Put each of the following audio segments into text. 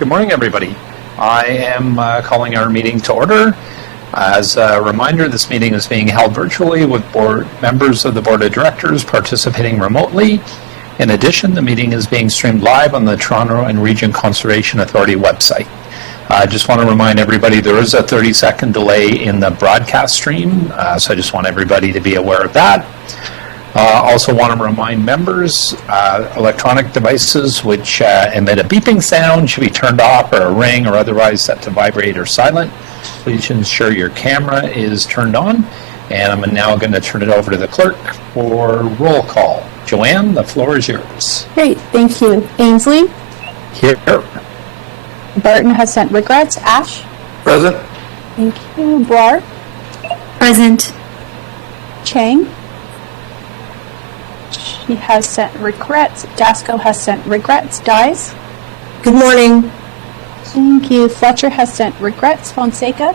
Good morning, everybody. I am calling our meeting to order. As a reminder, this meeting is being held virtually with members of the Board of Directors participating remotely. In addition, the meeting is being streamed live on the Toronto and Region Conservation Authority website. I just want to remind everybody there is a 30-second delay in the broadcast stream, so I just want everybody to be aware of that. Also want to remind members, electronic devices which emit a beeping sound should be turned off, or a ring or otherwise set to vibrate or silent. Please ensure your camera is turned on. And I'm now going to turn it over to the clerk for roll call. Joanne, the floor is yours. Great, thank you. Ainsley? Here. Barton has sent regrets. Ash? Present. Thank you. Blar? Present. Chang? She has sent regrets. Dasco has sent regrets. Dies? Good morning. Thank you. Fletcher has sent regrets. Fonseca?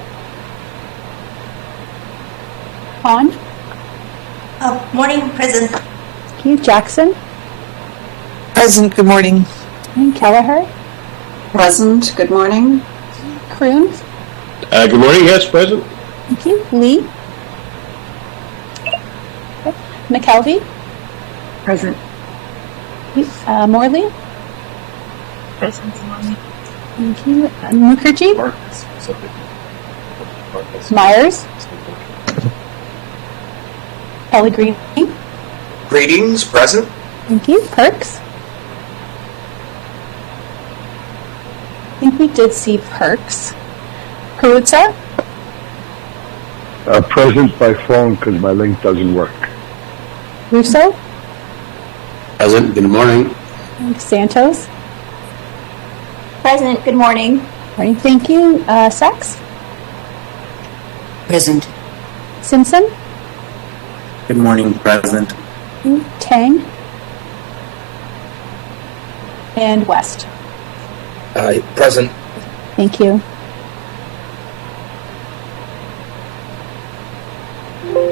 Han? Morning, present. Thank you. Jackson? Present, good morning. And Kelleher? Present, good morning. Kroon? Good morning, yes, present. Thank you. Lee? Okay. McKelvey? Present. Morley? Present, morning. Thank you. Mukherjee? Myers? Pellegrini? Greetings, present. Thank you. Perks? I think we did see Perks. Peruzza? Present by phone because my link doesn't work. Russo? Present, good morning. Santos? Present, good morning. Morning, thank you. Sachs? Present. Simpson? Good morning, present. Tang? And West? Present. Thank you.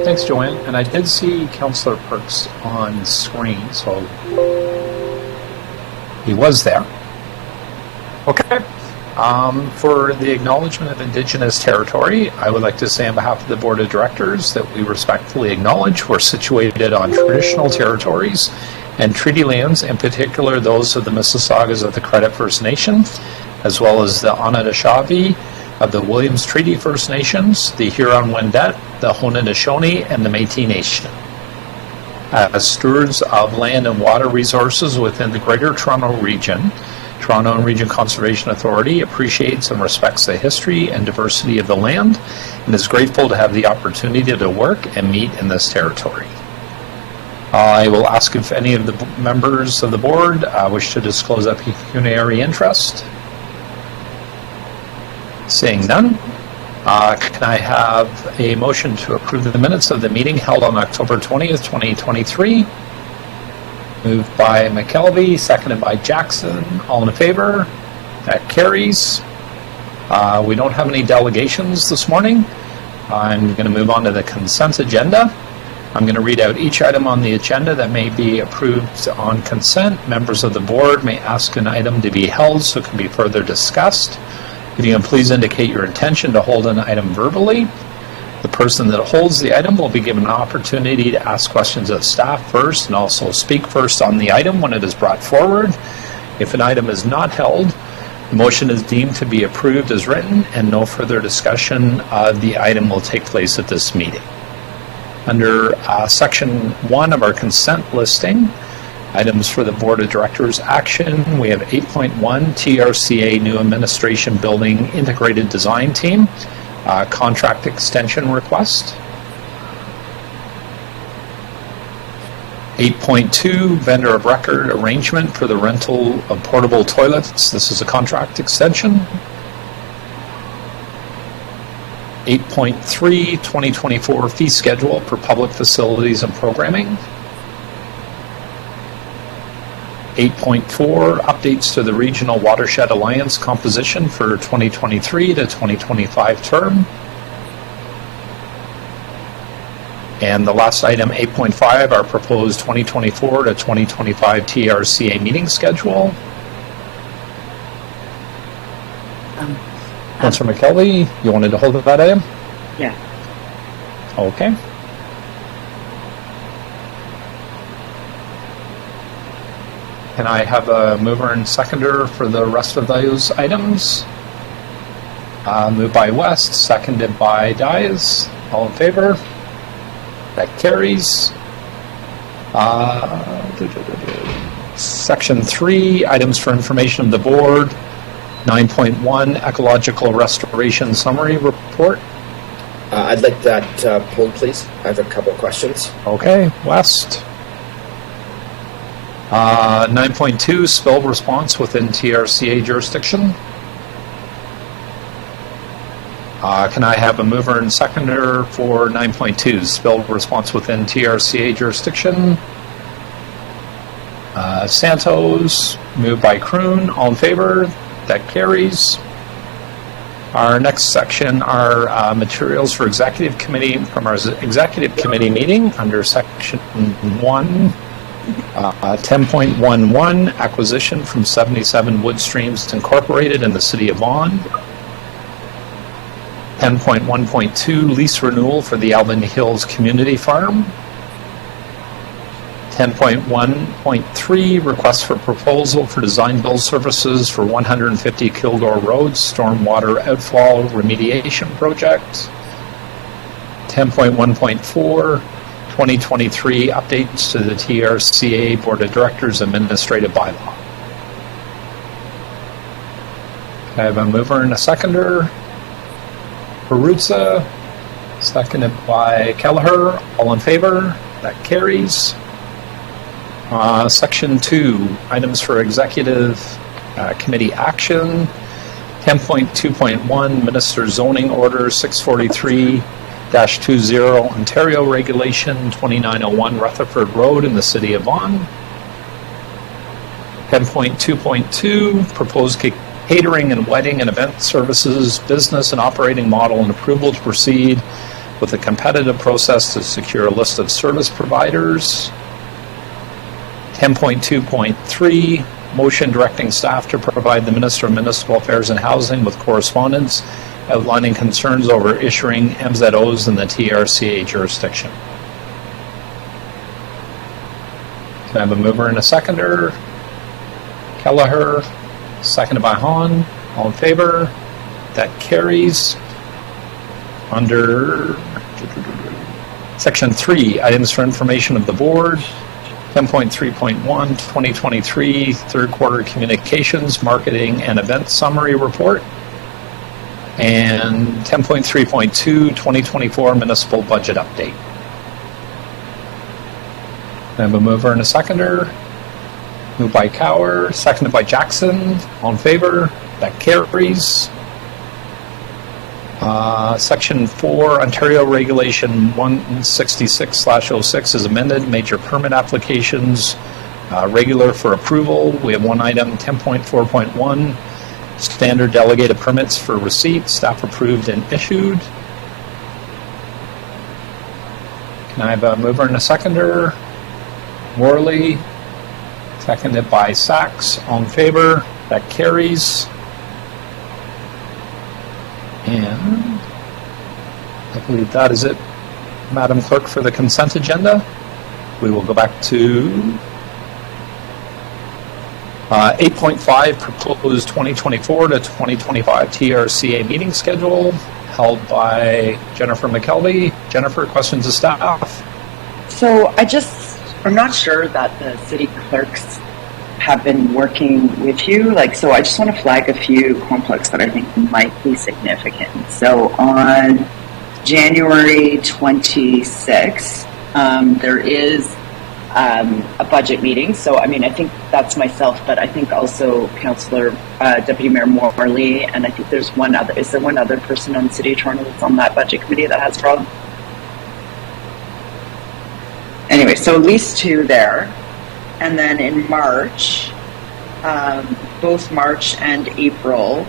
Thanks, Joanne. And I did see Councillor Perks on screen, so he was there. Okay. For the acknowledgement of Indigenous territory, I would like to say on behalf of the Board of Directors that we respectfully acknowledge we're situated on traditional territories and treaty lands, in particular those of the Mississaugas of the Credit First Nation, as well as the Anishinaabe of the Williams Treaty First Nations, the Huron-Wendat, the Haudenosaunee, and the Métis Nation. As stewards of land and water resources within the Greater Toronto Region, Toronto and Region Conservation Authority appreciates and respects the history and diversity of the land and is grateful to have the opportunity to work and meet in this territory. I will ask if any of the members of the board wish to disclose a pecuniary interest. Seeing none, can I have a motion to approve the minutes of the meeting held on October 20th, 2023? Moved by McKelvey, seconded by Jackson. All in favor? That carries. We don't have any delegations this morning. I'm going to move on to the consent agenda. I'm going to read out each item on the agenda that may be approved on consent. Members of the board may ask an item to be held so it can be further discussed. If you can please indicate your intention to hold an item verbally. The person that holds the item will be given an opportunity to ask questions of staff first and also speak first on the item when it is brought forward. If an item is not held, the motion is deemed to be approved as written and no further discussion of the item will take place at this meeting. Under Section 1 of our consent listing, items for the Board of Directors action, we have 8.1 TRCA New Administration Building Integrated Design Team. Contract extension request. 8.2 vendor of record arrangement for the rental of portable toilets. This is a contract extension. 8.3 2024 fee schedule for public facilities and programming. 8.4 updates to the Regional Watershed Alliance composition for 2023 to 2025 term. And the last item, 8.5, our proposed 2024 to 2025 TRCA meeting schedule. Councillor McKelvey, you wanted to hold that item? Yeah. Okay. Can I have a mover and seconder for the rest of those items? Moved by West, seconded by Dyes. All in favor? That carries. Section 3, items for information of the board. 9.1, ecological restoration summary report. I'd like that pulled, please. I have a couple of questions. Okay, West. 9.2, spill response within TRCA jurisdiction. Can I have a mover and seconder for 9.2, spill response within TRCA jurisdiction? Santos, moved by Kroon. All in favor? That carries. Our next section are materials for executive committee from our executive committee meeting under section 1. 10.11, acquisition from 77 Wood Streams Incorporated in the city of Vaughan. 10.1.2, lease renewal for the Albany Hills Community Farm. 10.1.3, request for proposal for design build services for 150 Kilgore Road stormwater outfall remediation project. 10.1.4, 2023 updates to the TRCA Board of Directors Administrative Bylaw. I have a mover and a seconder. Peruzza, seconded by Kelleher. All in favor? That carries. Section 2, items for executive committee action. 10.2.1, Minister Zoning Order 643-20, Ontario Regulation 2901, Rutherford Road in the city of Vaughan. 10.2.2, proposed catering and wedding and event services, business and operating model and approval to proceed with a competitive process to secure a list of service providers. 10.2.3, motion directing staff to provide the Minister of Municipal Affairs and Housing with correspondence outlining concerns over issuing MZOs in the TRCA jurisdiction. Can I have a mover and a seconder? Kelleher, seconded by Hahn. All in favor? That carries. Under Section 3, items for information of the board. 10.3.1, 2023 third quarter communications, marketing, and event summary report. And 10.3.2, 2024 municipal budget update. I have a mover and a seconder. Moved by Cower, seconded by Jackson. All in favor? That carries. Section 4, Ontario Regulation 166/06 is amended. Major permit applications, regular for approval. We have one item, 10.4.1, standard delegated permits for receipt, staff approved and issued. Can I have a mover and a seconder? Worley, seconded by Sachs. All in favor? That carries. And I believe that is it, Madam Clerk, for the consent agenda. We will go back to 8.5, proposed 2024 to 2025 TRCA meeting schedule held by Jennifer McKelvey. Jennifer, questions of staff? So I'm not sure that the city clerks have been working with you. So I just want to flag a few conflicts that I think might be significant. So on January 26th, there is a budget meeting. So, I think that's myself, but I think also Councillor Deputy Mayor Morley, and I think is there one other person on City of Toronto that's on that budget committee that has a problem? Anyway, so at least two there. And then in March, both March and April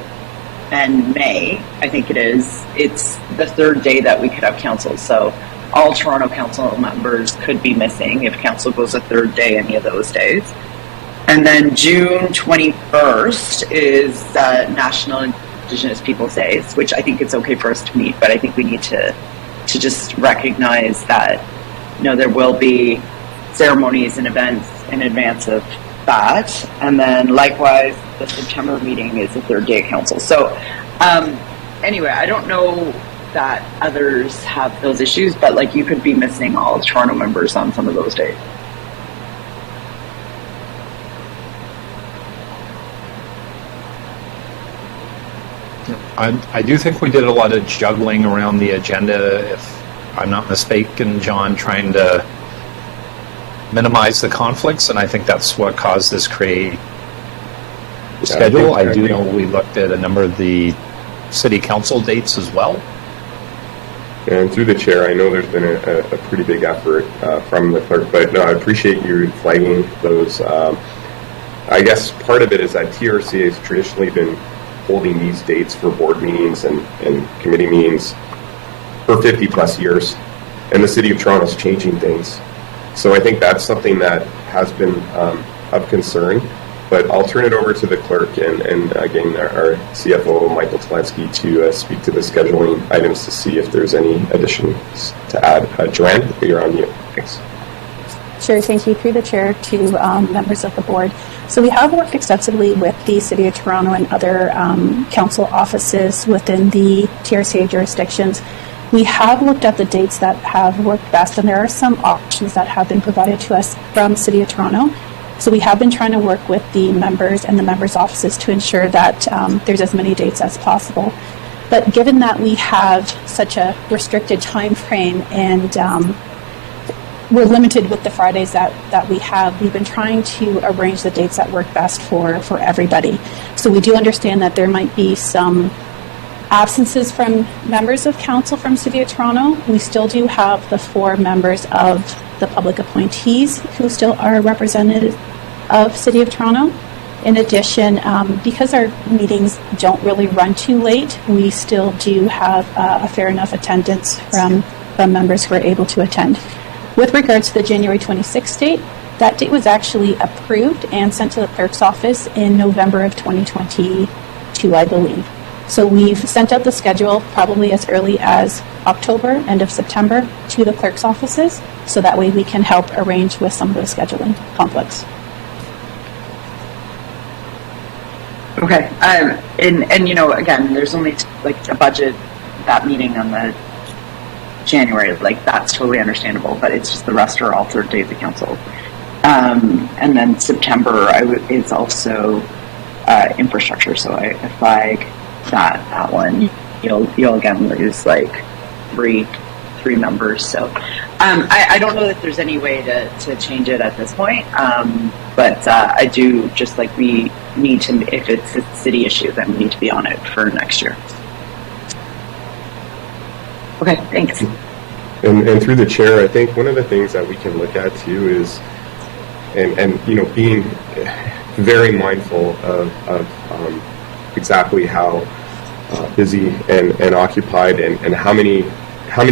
and May, I think it's the third day that we could have council. So all Toronto council members could be missing if council goes a third day any of those days. And then June 21st is National Indigenous Peoples Days, which I think it's okay for us to meet, but I think we need to just recognize that, there will be ceremonies and events in advance of that. And then likewise, the September meeting is the third day of council. So anyway, I don't know that others have those issues, but like you could be missing all Toronto members on some of those days. I do think we did a lot of juggling around the agenda, if I'm not mistaken, John, trying to minimize the conflicts, and I think that's what caused this create schedule. I do know we looked at a number of the city council dates as well. And through the chair, I know there's been a pretty big effort from the clerk, but no, I appreciate you flagging those. I guess part of it is that TRCA has traditionally been holding these dates for board meetings and committee meetings for 50 plus years, and the City of Toronto is changing things. So I think that's something that has been of concern, but I'll turn it over to the clerk and again, our CFO, Michael Tlansky, to speak to the scheduling items to see if there's any additions to add. Joanne, you're on mute. Thanks. Sure, thank you. Through the chair to members of the board. So we have worked extensively with the City of Toronto and other council offices within the TRCA jurisdictions. We have looked at the dates that have worked best, and there are some options that have been provided to us from City of Toronto. So we have been trying to work with the members and the members' offices to ensure that there's as many dates as possible. But given that we have such a restricted time frame and we're limited with the Fridays that we have, we've been trying to arrange the dates that work best for everybody. So we do understand that there might be some absences from members of council from City of Toronto. We still do have the 4 members of the public appointees who still are representative of City of Toronto. In addition, because our meetings don't really run too late, we still do have a fair enough attendance from members who are able to attend. With regards to the January 26th date, that date was actually approved and sent to the clerk's office in November of 2022, I believe. So we've sent out the schedule probably as early as October, end of September, to the clerk's offices, so that way we can help arrange with some of those scheduling conflicts. Okay. And again, there's only like a budget, that meeting on the January, like that's totally understandable, but it's just the rest are all third days of council. And then September is also infrastructure, so I flag that one. You'll again lose like three members. So I don't know that there's any way to change it at this point, but I do just like we need to, if it's a city issue, then we need to be on it for next year. Okay, thanks. And through the chair, I think one of the things that we can look at too is, and being very mindful of exactly how busy and occupied and how many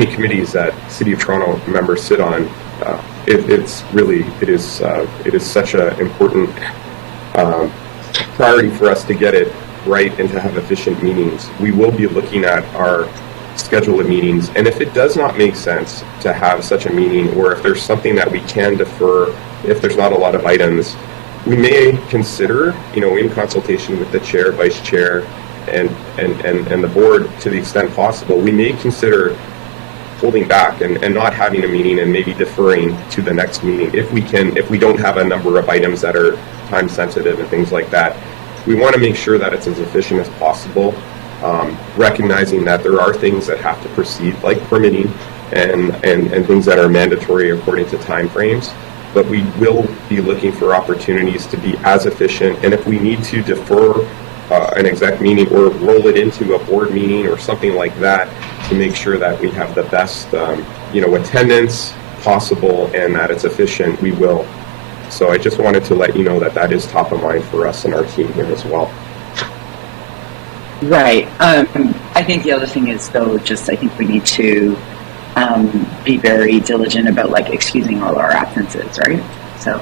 committees that City of Toronto members sit on. It is such an important priority for us to get it right and to have efficient meetings. We will be looking at our schedule of meetings, and if it does not make sense to have such a meeting, or if there's something that we can defer, if there's not a lot of items, we may consider, in consultation with the chair, vice chair, and the board, to the extent possible, we may consider holding back and not having a meeting and maybe deferring to the next meeting if we don't have a number of items that are time sensitive and things like that. We want to make sure that it's as efficient as possible. Recognizing that there are things that have to proceed, like permitting and things that are mandatory according to time frames, but we will be looking for opportunities to be as efficient, and if we need to defer an exec meeting or roll it into a board meeting or something like that to make sure that we have the best attendance possible and that it's efficient, we will. So I just wanted to let you know that is top of mind for us and our team here as well. Right. I think the other thing is, though, I think we need to be very diligent about, excusing all our absences, right? So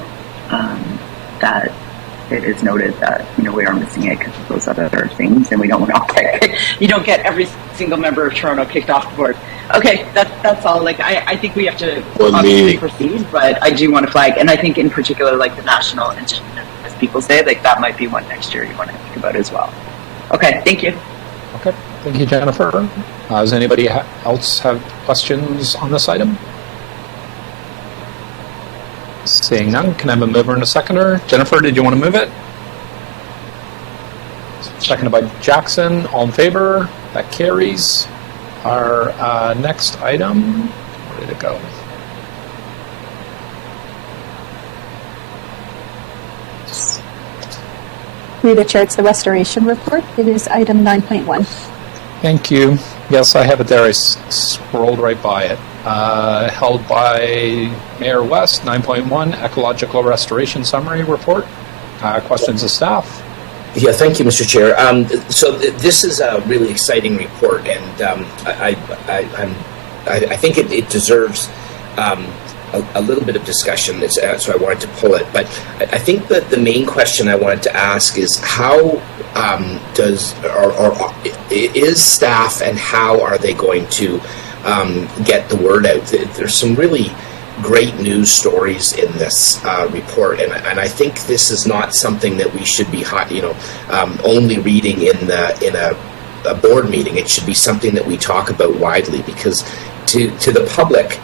that it is noted that, we are missing it because of those other things, and we don't want to you don't get every single member of Toronto kicked off the board. Okay, that's all. Like, I think we have to obviously proceed, but I do want to flag, and I think in particular, like the national Indigenous Peoples Day, like that might be one next year you want to think about as well. Okay, thank you. Okay, thank you, Jennifer. Does anybody else have questions on this item? Seeing none, can I have a mover and a seconder? Jennifer, did you want to move it? Seconded by Jackson. All in favor? That carries. Our next item, where did it go? Through the chair, it's the restoration report. It is item 9.1. Thank you. Yes, I have it there. I scrolled right by it. Held by Mayor West, 9.1, Ecological Restoration Summary Report. Questions of staff? Yeah, thank you, Mr. Chair. So this is a really exciting report, and I think it deserves a little bit of discussion, so I wanted to pull it. But I think that the main question I wanted to ask is how is staff, and how are they going to get the word out? There's some really great news stories in this report, and I think this is not something that we should be only reading in a board meeting. It should be something that we talk about widely, because to the public,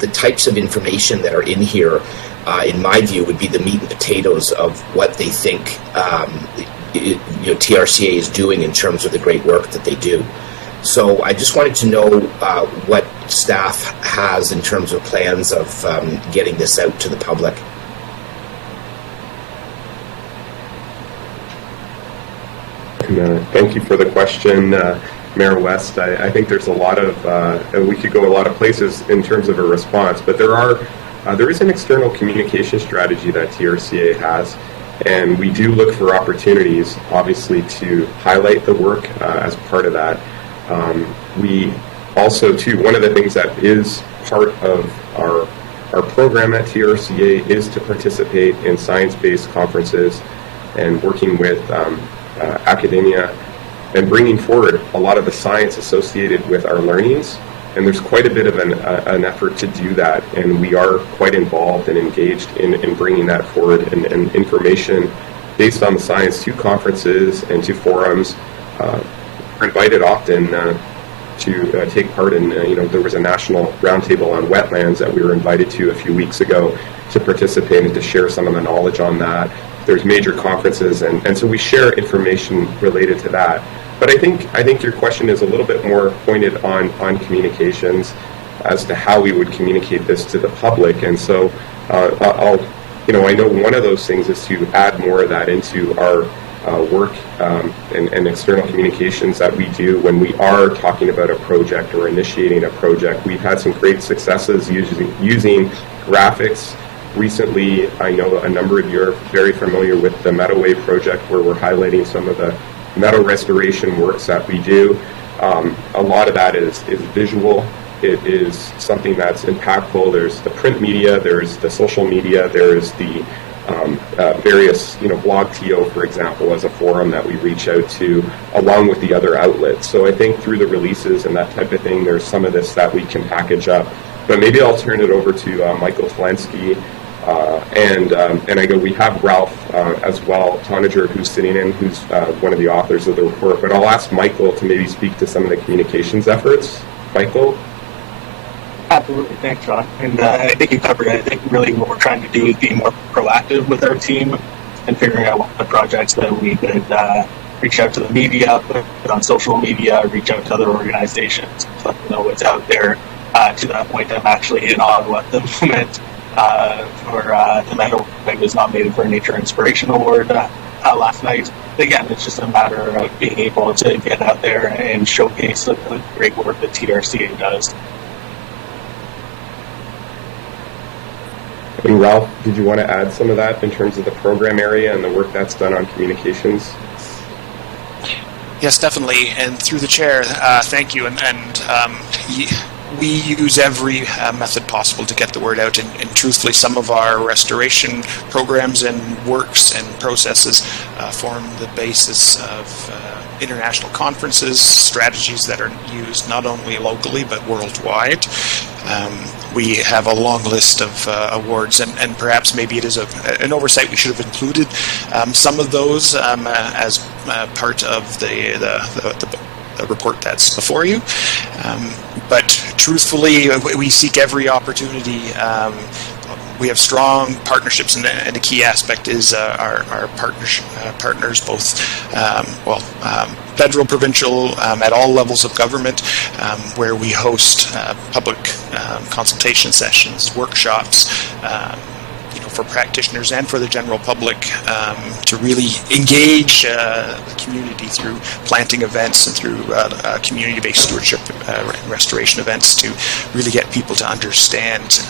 the types of information that are in here, in my view, would be the meat and potatoes of what they think TRCA is doing in terms of the great work that they do. So I just wanted to know what staff has in terms of plans of getting this out to the public. Thank you for the question, Mayor West. I think there's a lot of, we could go a lot of places in terms of a response, but there is an external communication strategy that TRCA has, and we do look for opportunities, obviously, to highlight the work as part of that. We also, too, one of the things that is part of our program at TRCA is to participate in science-based conferences and working with academia and bringing forward a lot of the science associated with our learnings. And there's quite a bit of an effort to do that, and we are quite involved and engaged in bringing that forward and information based on the science to conferences and to forums. We're invited often to take part in, there was a national roundtable on wetlands that we were invited to a few weeks ago to participate and to share some of the knowledge on that. There's major conferences, and so we share information related to that. But I think your question is a little bit more pointed on communications as to how we would communicate this to the public. And so I know one of those things is to add more of that into our work and external communications that we do when we are talking about a project or initiating a project. We've had some great successes using graphics. Recently, I know a number of you are very familiar with the Meadowway project, where we're highlighting some of the meadow restoration works that we do. A lot of that is visual. It is something that's impactful. There's the print media, there's the social media, there's the various, Blog TO, for example, as a forum that we reach out to, along with the other outlets. So I think through the releases and that type of thing, there's some of this that we can package up. But maybe I'll turn it over to Michael Flensky. And I go, we have Ralph as well, Toniger, who's sitting in, who's one of the authors of the report. But I'll ask Michael to maybe speak to some of the communications efforts. Michael? Absolutely. Thanks, John. And I think you covered it. I think really what we're trying to do is be more proactive with our team and figuring out what projects that we could reach out to the media, put it on social media, reach out to other organizations, let them know what's out there. To that point, I'm actually in Ottawa at the moment for the Meadowway was nominated for a Nature Inspiration Award last night. Again, it's just a matter of being able to get out there and showcase the great work that TRCA does. And Ralph, did you want to add some of that in terms of the program area and the work that's done on communications? Yes, definitely. And through the chair, thank you. And we use every method possible to get the word out, and truthfully, some of our restoration programs and works and processes form the basis of international conferences, strategies that are used not only locally but worldwide. We have a long list of awards, and perhaps maybe it is an oversight. We should have included some of those as part of the report that's before you. But truthfully, we seek every opportunity. We have strong partnerships, and the key aspect is our partners, both federal, provincial, at all levels of government, where we host public consultation sessions, workshops, for practitioners and for the general public to really engage the community through planting events and through community-based stewardship restoration events to really get people to understand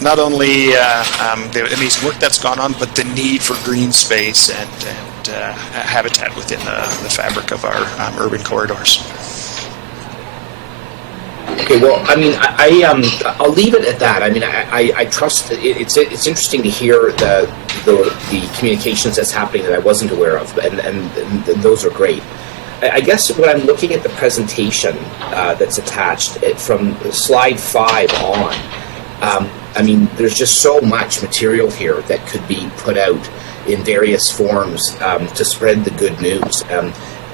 not only the amazing work that's gone on, but the need for green space and habitat within the fabric of our urban corridors. Okay, well, I mean, I'll leave it at that. I mean, I trust. It's interesting to hear the communications that's happening that I wasn't aware of, and those are great. I guess when I'm looking at the presentation that's attached from slide 5 on, I mean, there's just so much material here that could be put out in various forms to spread the good news.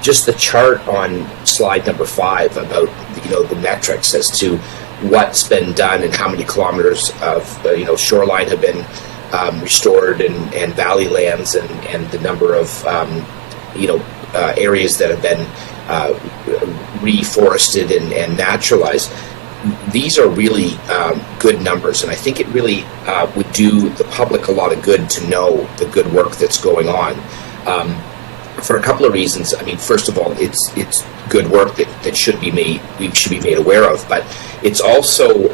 Just the chart on slide number 5 about the metrics as to what's been done and how many kilometers of shoreline have been restored and valley lands and the number of areas that have been reforested and naturalized. These are really good numbers, and I think it really would do the public a lot of good to know the good work that's going on. For a couple of reasons. I mean, first of all, it's good work that we should be made aware of, but it's also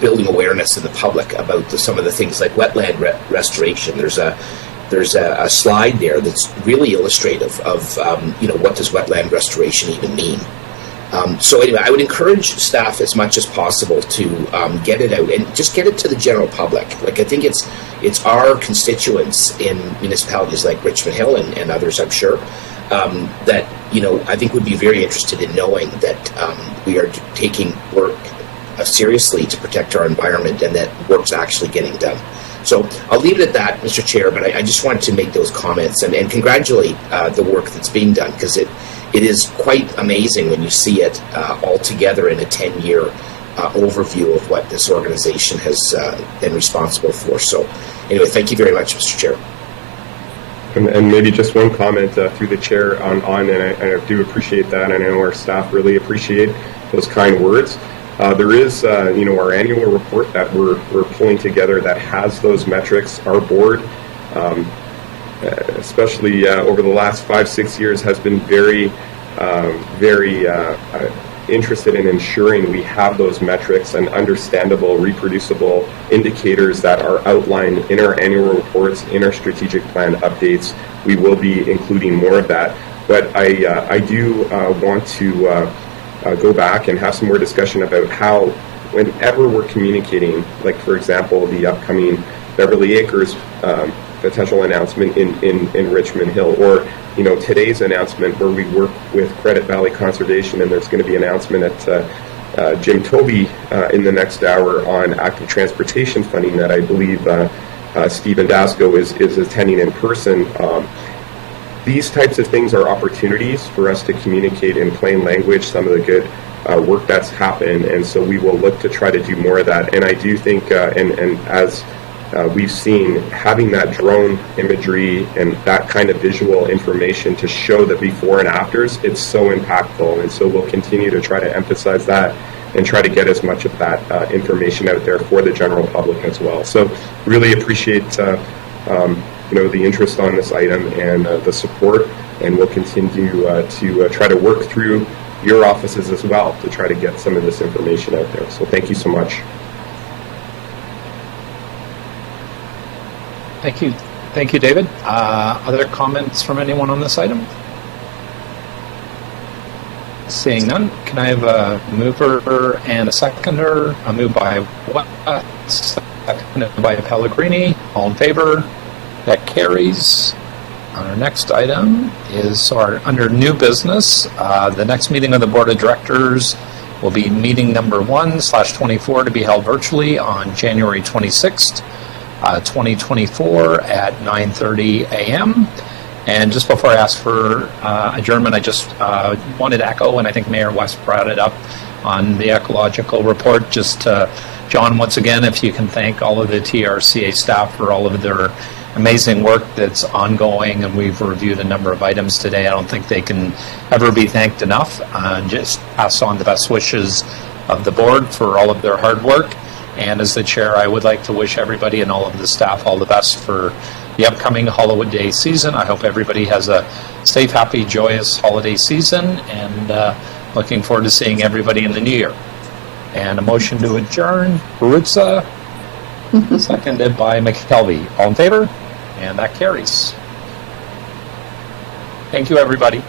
building awareness in the public about some of the things like wetland restoration. There's a slide there that's really illustrative of what does wetland restoration even mean. So anyway, I would encourage staff as much as possible to get it out and just get it to the general public. Like, I think it's our constituents in municipalities like Richmond Hill and others, I'm sure, that I think would be very interested in knowing that we are taking work seriously to protect our environment and that work's actually getting done. So I'll leave it at that, Mr. Chair, but I just wanted to make those comments and congratulate the work that's being done, because it is quite amazing when you see it all together in a 10-year overview of what this organization has been responsible for. So anyway, thank you very much, Mr. Chair. And maybe just one comment through the chair and I do appreciate that, and I know our staff really appreciate those kind words. There is, our annual report that we're pulling together that has those metrics. Our board, especially over the last 5-6 years, has been very interested in ensuring we have those metrics and understandable, reproducible indicators that are outlined in our annual reports, in our strategic plan updates. We will be including more of that. But I do want to go back and have some more discussion about how, whenever we're communicating, like, for example, the upcoming Beverly Acres potential announcement in Richmond Hill, or today's announcement where we work with Credit Valley Conservation, and there's going to be an announcement at Jim Toby in the next hour on active transportation funding that I believe Stephen Dasco is attending in person. These types of things are opportunities for us to communicate in plain language some of the good work that's happened, and so we will look to try to do more of that. And I do think, and as we've seen, having that drone imagery and that kind of visual information to show the before and afters, it's so impactful. And so we'll continue to try to emphasize that and try to get as much of that information out there for the general public as well. So really appreciate the interest on this item and the support, and we'll continue to try to work through your offices as well to try to get some of this information out there. So thank you so much. Thank you, David. Other comments from anyone on this item? Seeing none, can I have a mover and a seconder? A move by Watt, seconded by Pellegrini. All in favor? That carries. Our next item is under new business. The next meeting of the Board of Directors will be meeting number 1/24 to be held virtually on January 26th, 2024 at 9:30 a.m. And just before I ask for adjournment, I just wanted to echo, and I think Mayor West brought it up on the ecological report. Just John, once again, if you can thank all of the TRCA staff for all of their amazing work that's ongoing, and we've reviewed a number of items today. I don't think they can ever be thanked enough. Just pass on the best wishes of the board for all of their hard work. And as the chair, I would like to wish everybody and all of the staff all the best for the upcoming holiday season. I hope everybody has a safe, happy, joyous holiday season, and looking forward to seeing everybody in the new year. And a motion to adjourn, Barutza, seconded by McKelvey. All in favor? And that carries. Thank you, everybody.